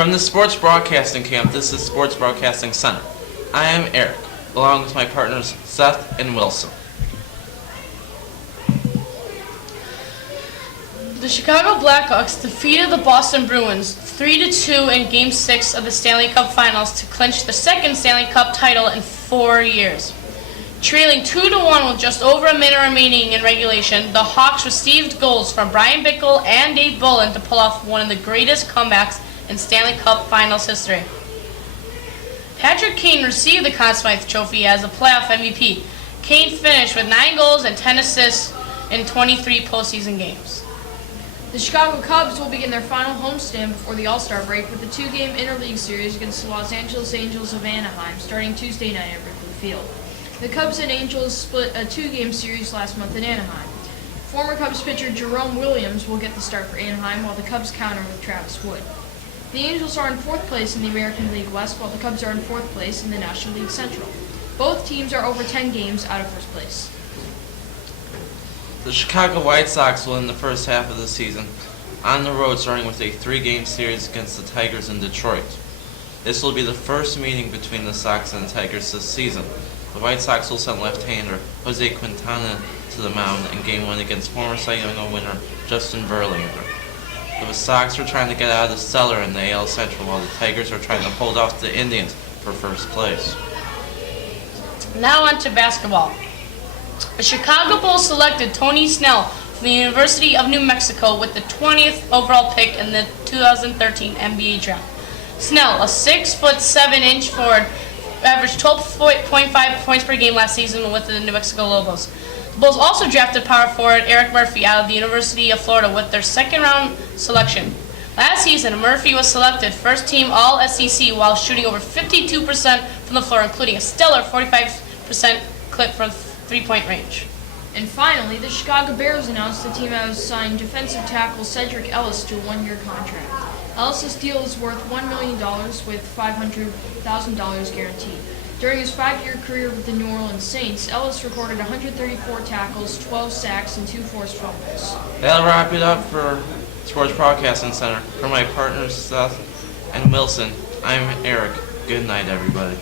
From the Sports Broadcasting Camp, this is Sports Broadcasting Center. I am Eric, along with my partners Seth and Wilson. The Chicago Blackhawks defeated the Boston Bruins 3-2 in Game 6 of the Stanley Cup Finals to clinch the second Stanley Cup title in 4 years. Trailing 2-1 with just over a minute remaining in regulation, the Hawks received goals from Brian Bickle and Dave Bolland to pull off one of the greatest comebacks in Stanley Cup Finals history. Patrick Kane received the Conn Smythe Trophy as a playoff MVP. Kane finished with 9 goals and 10 assists in 23 postseason games. The Chicago Cubs will begin their final homestand before the All-Star break with a 2-game interleague series against the Los Angeles Angels of Anaheim starting Tuesday night at Wrigley Field. The Cubs and Angels split a 2-game series last month in Anaheim. Former Cubs pitcher Jerome Williams will get the start for Anaheim while the Cubs counter with Travis Wood. The Angels are in 4th place in the American League West while the Cubs are in 4th place in the National League Central. Both teams are over 10 games out of first place. The Chicago White Sox will end the first half of the season on the road, starting with a 3-game series against the Tigers in Detroit. This will be the first meeting between the Sox and the Tigers this season. The White Sox will send left-hander Jose Quintana to the mound in Game 1 against former Cy Young winner Justin Verlander. The Sox are trying to get out of the cellar in the AL Central, while the Tigers are trying to hold off the Indians for first place. Now on to basketball. The Chicago Bulls selected Tony Snell from the University of New Mexico with the 20th overall pick in the 2013 NBA draft. Snell, a 6'7" forward, averaged 12.5 points per game last season with the New Mexico Lobos. The Bulls also drafted power forward Eric Murphy out of the University of Florida with their second-round selection. Last season, Murphy was selected first-team All-SEC while shooting over 52% from the floor, including a stellar 45% clip from three-point range. And finally, the Chicago Bears announced the team has signed defensive tackle Cedric Ellis to a 1-year contract. Ellis' deal is worth $1 million with $500,000 guaranteed. During his 5-year career with the New Orleans Saints, Ellis recorded 134 tackles, 12 sacks, and 2 forced fumbles. That'll wrap it up for Sports Broadcasting Center. For my partners Seth and Wilson, I'm Eric. Good night, everybody.